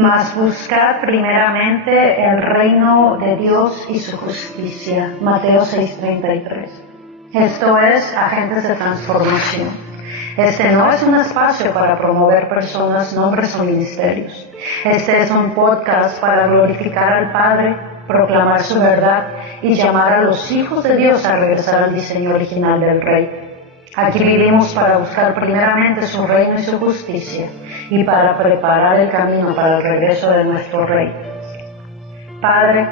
Mas buscad primeramente el reino de Dios y su justicia. Mateo 6:33. Esto es Agentes de Transformación. Este no es un espacio para promover personas, nombres o ministerios. Este es un podcast para glorificar al Padre, proclamar su verdad y llamar a los hijos de Dios a regresar al diseño original del Rey. Aquí vivimos para buscar primeramente su reino y su justicia y para preparar el camino para el regreso de nuestro Rey. Padre,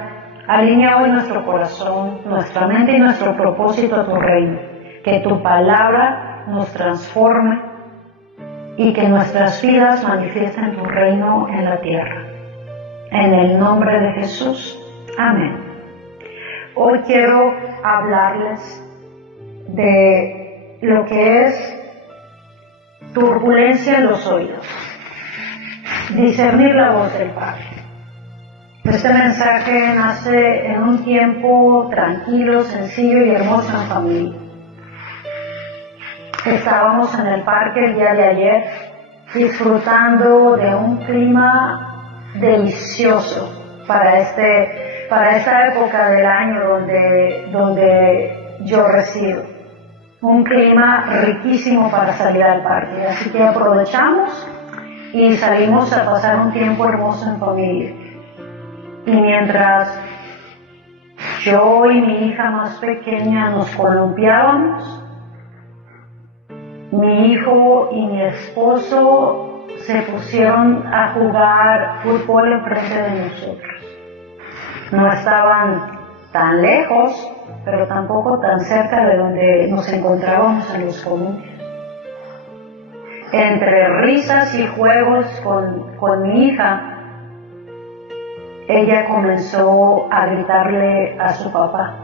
alinea hoy nuestro corazón, nuestra mente y nuestro propósito a tu reino. Que tu palabra nos transforme y que nuestras vidas manifiesten tu reino en la tierra. En el nombre de Jesús. Amén. Hoy quiero hablarles de lo que es turbulencia en los oídos. Discernir la voz del Padre. Este mensaje nace en un tiempo tranquilo, sencillo y hermoso en familia. Estábamos en el parque el día de ayer disfrutando de un clima delicioso para esta época del año donde yo resido. Un clima riquísimo para salir al parque, así que aprovechamos y salimos a pasar un tiempo hermoso en familia. Y mientras yo y mi hija más pequeña nos columpiábamos, mi hijo y mi esposo se pusieron a jugar fútbol enfrente de nosotros. No estaban tan lejos, pero tampoco tan cerca de donde nos encontrábamos en los columpios. Entre risas y juegos con mi hija, ella comenzó a gritarle a su papá.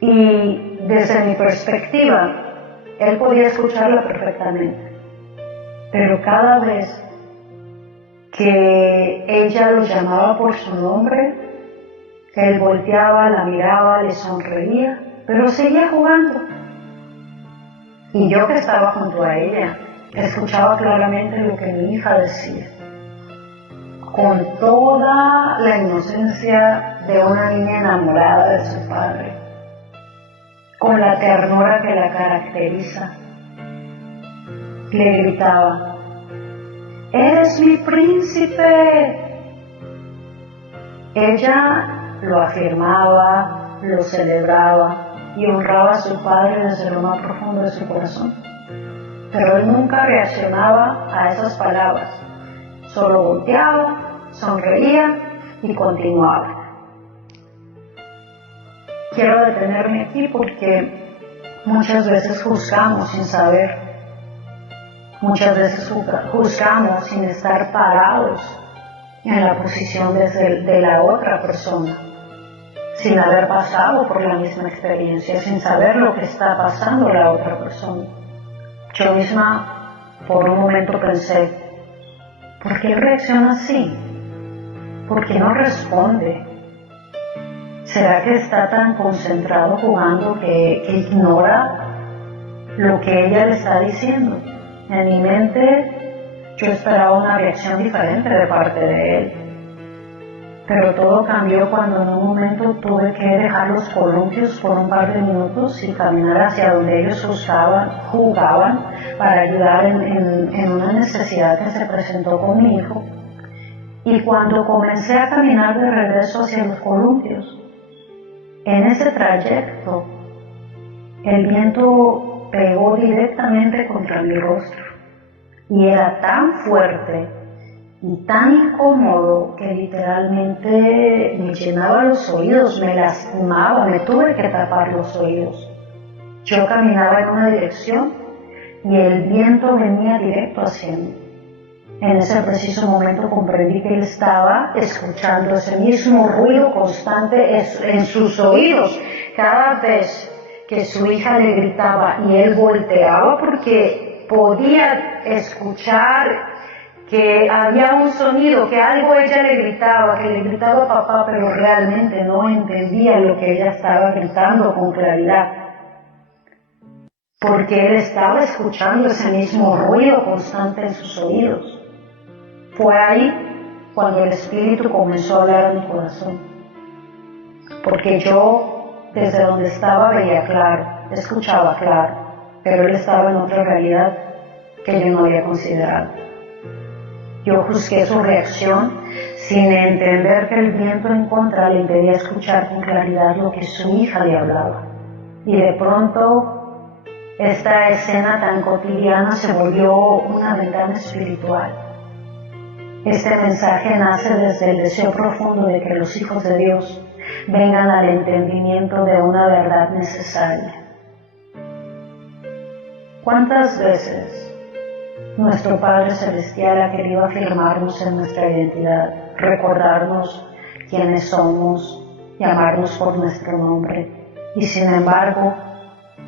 Y desde mi perspectiva, él podía escucharla perfectamente. Pero cada vez que ella lo llamaba por su nombre, él volteaba, la miraba, le sonreía, pero seguía jugando. Y yo que estaba junto a ella, escuchaba claramente lo que mi hija decía, con toda la inocencia de una niña enamorada de su padre, con la ternura que la caracteriza. Le gritaba: ¡eres mi príncipe! Ella lo afirmaba, lo celebraba y honraba a su padre desde lo más profundo de su corazón. Pero él nunca reaccionaba a esas palabras, solo volteaba, sonreía y continuaba. Quiero detenerme aquí porque muchas veces juzgamos sin saber, muchas veces juzgamos sin estar parados en la posición de la otra persona, sin haber pasado por la misma experiencia, sin saber lo que está pasando la otra persona. Yo misma por un momento pensé, ¿por qué reacciona así? ¿Por qué no responde? ¿Será que está tan concentrado jugando que ignora lo que ella le está diciendo? En mi mente yo esperaba una reacción diferente de parte de él. Pero todo cambió cuando en un momento tuve que dejar los columpios por un par de minutos y caminar hacia donde ellos jugaban para ayudar en una necesidad que se presentó con mi hijo. Y cuando comencé a caminar de regreso hacia los columpios, en ese trayecto, el viento pegó directamente contra mi rostro y era tan fuerte y tan incómodo que literalmente me llenaba los oídos, me lastimaba, me tuve que tapar los oídos. Yo caminaba en una dirección y el viento venía directo hacia mí. En ese preciso momento comprendí que él estaba escuchando ese mismo ruido constante en sus oídos. Cada vez que su hija le gritaba y él volteaba porque podía escuchar que había un sonido, que algo ella le gritaba, que le gritaba a papá, pero realmente no entendía lo que ella estaba gritando con claridad. Porque él estaba escuchando ese mismo ruido constante en sus oídos. Fue ahí cuando el Espíritu comenzó a hablar a mi corazón, porque yo desde donde estaba veía claro, escuchaba claro, pero él estaba en otra realidad que yo no había considerado. Yo juzgué su reacción sin entender que el viento en contra le impedía escuchar con claridad lo que su hija le hablaba. Y de pronto esta escena tan cotidiana se volvió una ventana espiritual. Este mensaje nace desde el deseo profundo de que los hijos de Dios vengan al entendimiento de una verdad necesaria. ¿Cuántas veces nuestro Padre Celestial ha querido afirmarnos en nuestra identidad, recordarnos quiénes somos, llamarnos por nuestro nombre? Y sin embargo,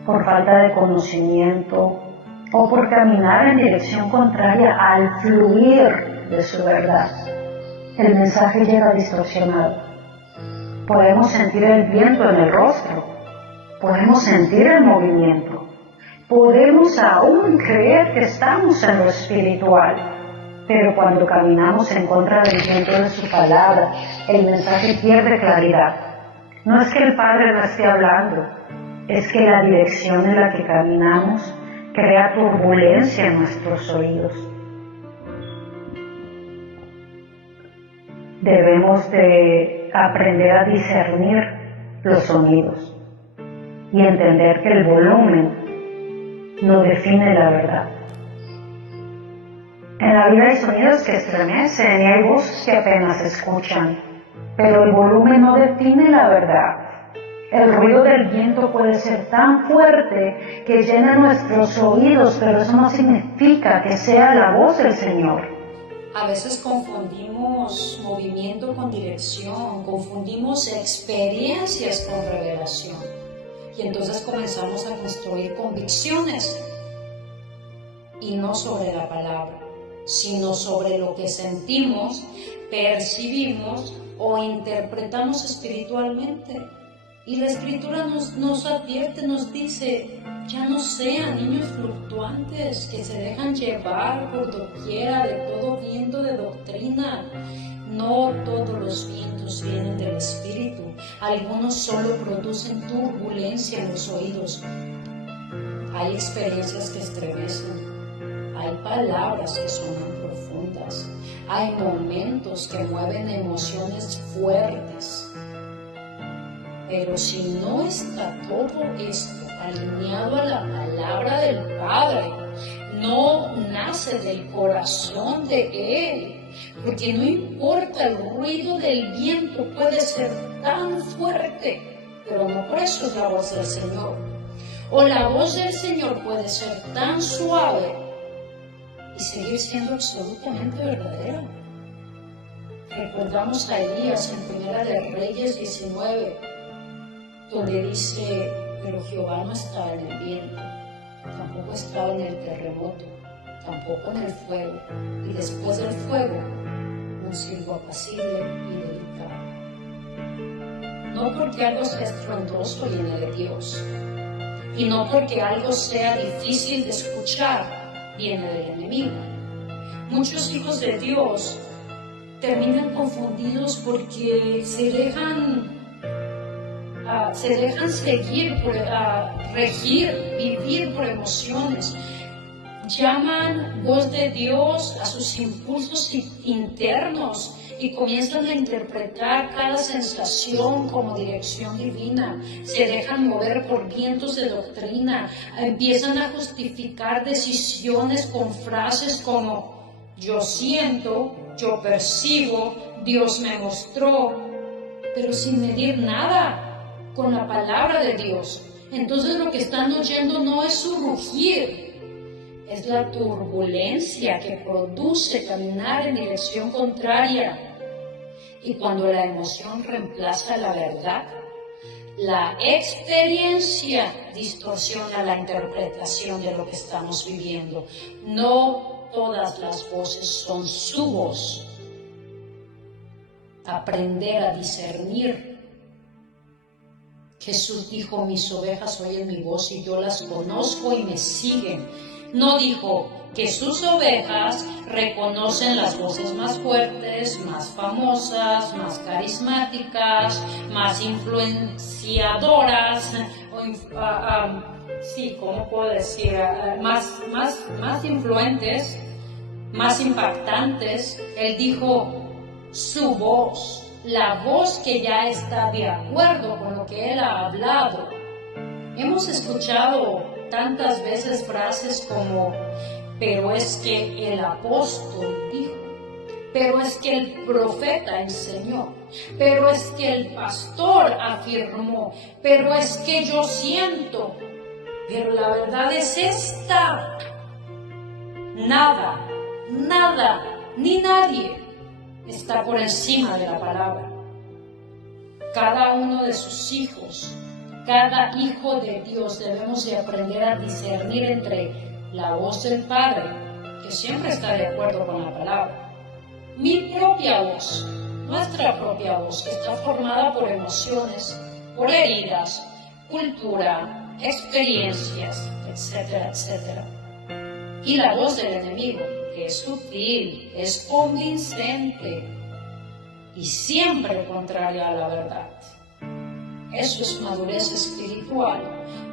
por falta de conocimiento o por caminar en dirección contraria al fluir de su verdad, el mensaje llega distorsionado. Podemos sentir el viento en el rostro, podemos sentir el movimiento, podemos aún creer que estamos en lo espiritual, pero cuando caminamos en contra del viento de su palabra, el mensaje pierde claridad. No es que el Padre no esté hablando, es que la dirección en la que caminamos crea turbulencia en nuestros oídos. Debemos de aprender a discernir los sonidos y entender que el volumen no define la verdad. En la vida hay sonidos que estremecen y hay voces que apenas se escuchan, pero el volumen no define la verdad. El ruido del viento puede ser tan fuerte que llena nuestros oídos, pero eso no significa que sea la voz del Señor. A veces confundimos movimiento con dirección, confundimos experiencias con revelación. Y entonces comenzamos a construir convicciones, y no sobre la palabra, sino sobre lo que sentimos, percibimos o interpretamos espiritualmente. Y la Escritura nos advierte, nos dice: ya no sean niños fluctuantes que se dejan llevar por doquiera de todo viento de doctrina. No todos los vientos vienen del Espíritu, algunos solo producen turbulencia en los oídos. Hay experiencias que estremecen, hay palabras que suenan profundas, hay momentos que mueven emociones fuertes. Pero si no está todo esto alineado a la palabra del Padre, no nace del corazón de Él, porque no importa, el ruido del viento puede ser tan fuerte, pero no por eso es la voz del Señor. O la voz del Señor puede ser tan suave y seguir siendo absolutamente verdadera. Recordamos a Elías en Primera de Reyes 19, donde dice: pero Jehová no estaba en el viento, tampoco estaba en el terremoto, tampoco en el fuego, y después del fuego, un silbo apacible y delicado. No porque algo sea estruendoso viene de Dios, y no porque algo sea difícil de escuchar viene del enemigo. Muchos hijos de Dios terminan confundidos porque se dejan seguir, regir, vivir por emociones. Llaman voz de Dios a sus impulsos internos y comienzan a interpretar cada sensación como dirección divina. Se dejan mover por vientos de doctrina, empiezan a justificar decisiones con frases como: yo siento, yo percibo, Dios me mostró, pero sin medir nada con la palabra de Dios. Entonces lo que están oyendo no es su rugir, es la turbulencia que produce caminar en dirección contraria. Y cuando la emoción reemplaza la verdad, la experiencia distorsiona la interpretación de lo que estamos viviendo. No todas las voces son su voz. Aprender a discernir. Jesús dijo: mis ovejas oyen mi voz y yo las conozco y me siguen. No dijo que sus ovejas reconocen las voces más fuertes, más famosas, más carismáticas, más influenciadoras, sí, ¿cómo puedo decir? Más influentes, más impactantes. Él dijo su voz, la voz que ya está de acuerdo con lo que él ha hablado. Hemos escuchado tantas veces frases como, pero es que el apóstol dijo, pero es que el profeta enseñó, pero es que el pastor afirmó, pero es que yo siento. Pero la verdad es esta: nada, ni nadie está por encima de la palabra. Cada uno de sus hijos, cada hijo de Dios, debemos de aprender a discernir entre la voz del Padre, que siempre está de acuerdo con la palabra, mi propia voz, nuestra propia voz, que está formada por emociones, por heridas, cultura, experiencias, etcétera, etcétera. Y la voz del enemigo, que es sutil, es convincente y siempre contraria a la verdad. Eso es madurez espiritual,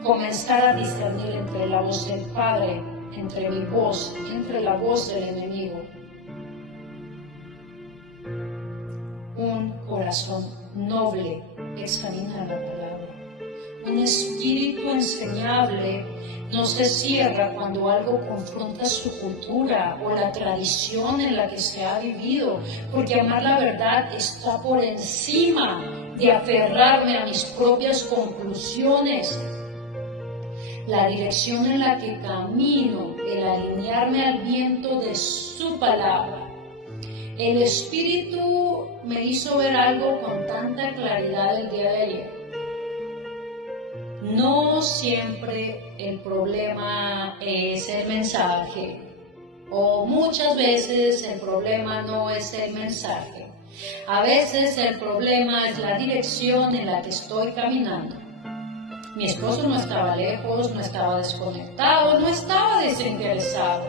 comenzar a discernir entre la voz del Padre, entre mi voz, entre la voz del enemigo. Un corazón noble examina la palabra. Un espíritu enseñable no se cierra cuando algo confronta su cultura o la tradición en la que se ha vivido, porque amar la verdad está por encima de aferrarme a mis propias conclusiones. La dirección en la que camino, el alinearme al viento de su palabra. El Espíritu me hizo ver algo con tanta claridad el día de ayer. No siempre el problema es el mensaje, o muchas veces el problema no es el mensaje. A veces el problema es la dirección en la que estoy caminando. Mi esposo no estaba lejos, no estaba desconectado, no estaba desinteresado,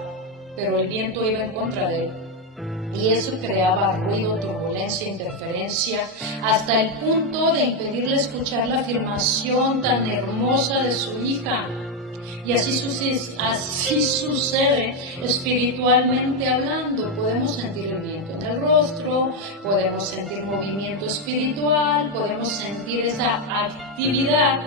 pero el viento iba en contra de él. Y eso creaba ruido, turbulencia, interferencia, hasta el punto de impedirle escuchar la afirmación tan hermosa de su hija. Y así sucede espiritualmente hablando. Podemos sentir el viento en el rostro, podemos sentir movimiento espiritual, podemos sentir esa actividad,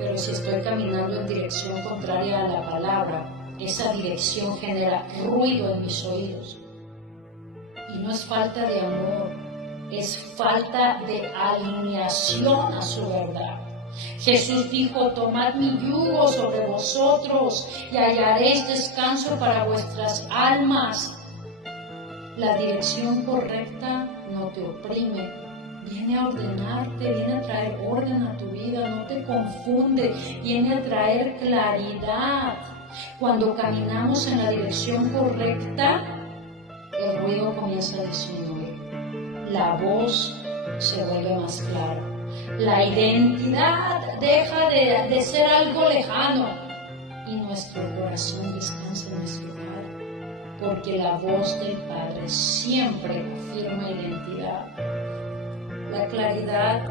pero si estoy caminando en dirección contraria a la palabra, esa dirección genera ruido en mis oídos. Y no es falta de amor, es falta de alineación a su verdad. Jesús dijo: tomad mi yugo sobre vosotros y hallaréis descanso para vuestras almas. La dirección correcta no te oprime, viene a ordenarte, viene a traer orden a tu vida, no te confunde, viene a traer claridad. Cuando caminamos en la dirección correcta, el ruido comienza a disminuir, la voz se vuelve más clara, la identidad deja de ser algo lejano y nuestro corazón descansa en nuestro Padre, porque la voz del Padre siempre afirma identidad. La claridad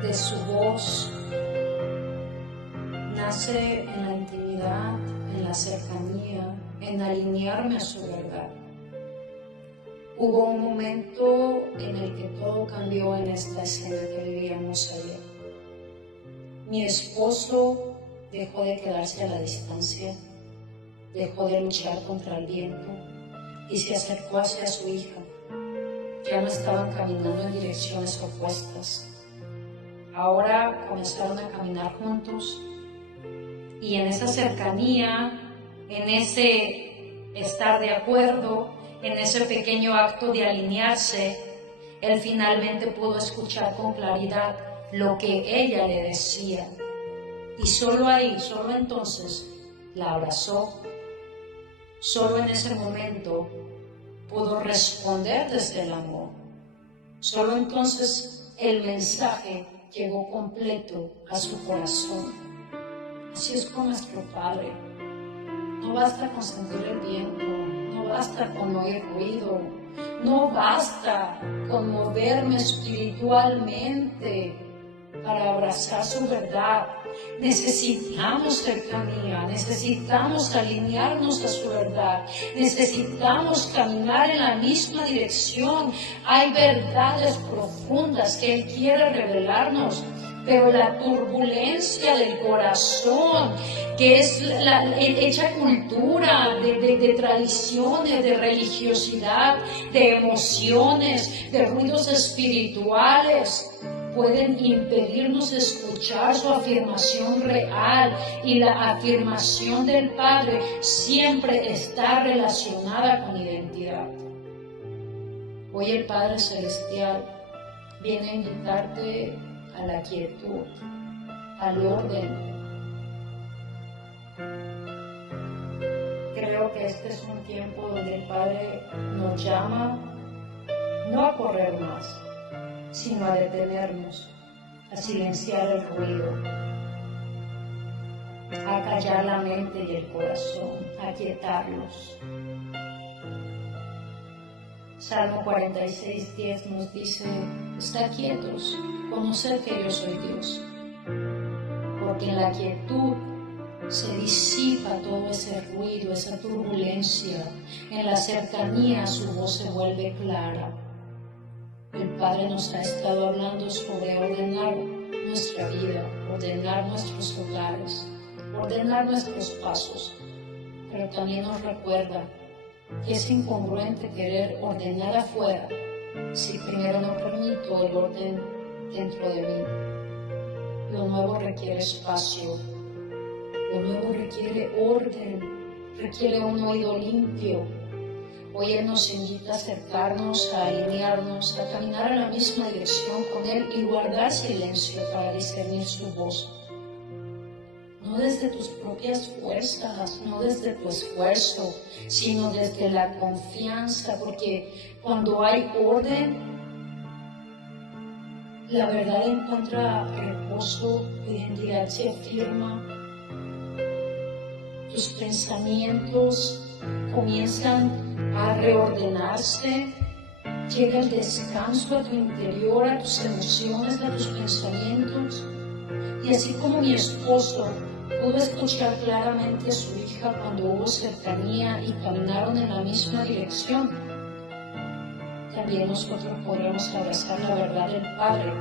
de su voz nace en la intimidad, en la cercanía, en alinearme a su verdad. Hubo un momento en el que todo cambió en esta escena que vivíamos ayer. Mi esposo dejó de quedarse a la distancia, dejó de luchar contra el viento y se acercó hacia su hija. Ya no estaban caminando en direcciones opuestas. Ahora comenzaron a caminar juntos y en esa cercanía, en ese estar de acuerdo, en ese pequeño acto de alinearse, él finalmente pudo escuchar con claridad lo que ella le decía. Y solo ahí, solo entonces, la abrazó. Solo en ese momento pudo responder desde el amor. Solo entonces el mensaje llegó completo a su corazón. Así es con nuestro Padre. No basta con sentir el viento, no basta con oír ruido, no basta con moverme espiritualmente para abrazar su verdad. Necesitamos cercanía, necesitamos alinearnos a su verdad, necesitamos caminar en la misma dirección. Hay verdades profundas que Él quiere revelarnos, pero la turbulencia del corazón, que es hecha cultura de tradiciones, de religiosidad, de emociones, de ruidos espirituales, pueden impedirnos escuchar su afirmación real, y la afirmación del Padre siempre está relacionada con identidad. Hoy el Padre Celestial viene a invitarte a la quietud, al orden. Creo que este es un tiempo donde el Padre nos llama no a correr más, sino a detenernos, a silenciar el ruido, a callar la mente y el corazón, a quietarlos. Salmo 46:10 nos dice: estad quietos, conoced que yo soy Dios, porque en la quietud se disipa todo ese ruido, esa turbulencia. En la cercanía su voz se vuelve clara. El Padre nos ha estado hablando sobre ordenar nuestra vida, ordenar nuestros hogares, ordenar nuestros pasos, pero también nos recuerda que es incongruente querer ordenar afuera si primero no permito el orden dentro de mí. Lo nuevo requiere espacio, lo nuevo requiere orden, requiere un oído limpio. Hoy Él nos invita a acercarnos, a alinearnos, a caminar en la misma dirección con Él y guardar silencio para discernir su voz. No desde tus propias fuerzas, no desde tu esfuerzo, sino desde la confianza, porque cuando hay orden, la verdad encuentra reposo, tu identidad se afirma, tus pensamientos comienzan a reordenarse, llega el descanso a tu interior, a tus emociones, a tus pensamientos. Y así como mi esposo pudo escuchar claramente a su hija cuando hubo cercanía y caminaron en la misma dirección, también nosotros podremos abrazar la verdad del Padre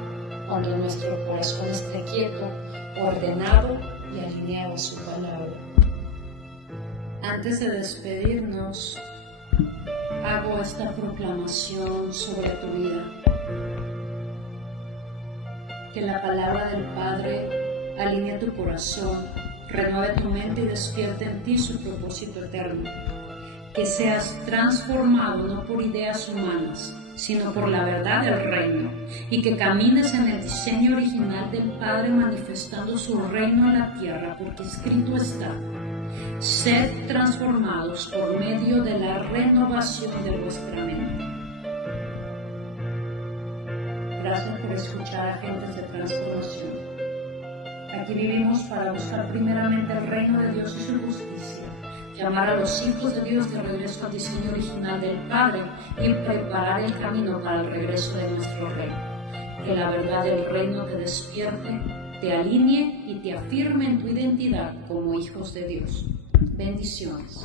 cuando nuestro corazón esté quieto, ordenado y alineado a su palabra. Antes de despedirnos, hago esta proclamación sobre tu vida. Que la palabra del Padre alinee tu corazón, renueve tu mente y despierte en ti su propósito eterno. Que seas transformado no por ideas humanas, sino por la verdad del reino, y que camines en el diseño original del Padre, manifestando su reino en la tierra, porque escrito está: sed transformados por medio de la renovación de vuestra mente. Gracias por escuchar a Agentes de Transformación. Aquí vivimos para buscar primeramente el reino de Dios y su justicia, llamar a los hijos de Dios de regreso al diseño original del Padre y preparar el camino para el regreso de nuestro Rey. Que la verdad del reino te despierte, te alinee y te afirme en tu identidad como hijos de Dios. Bendiciones.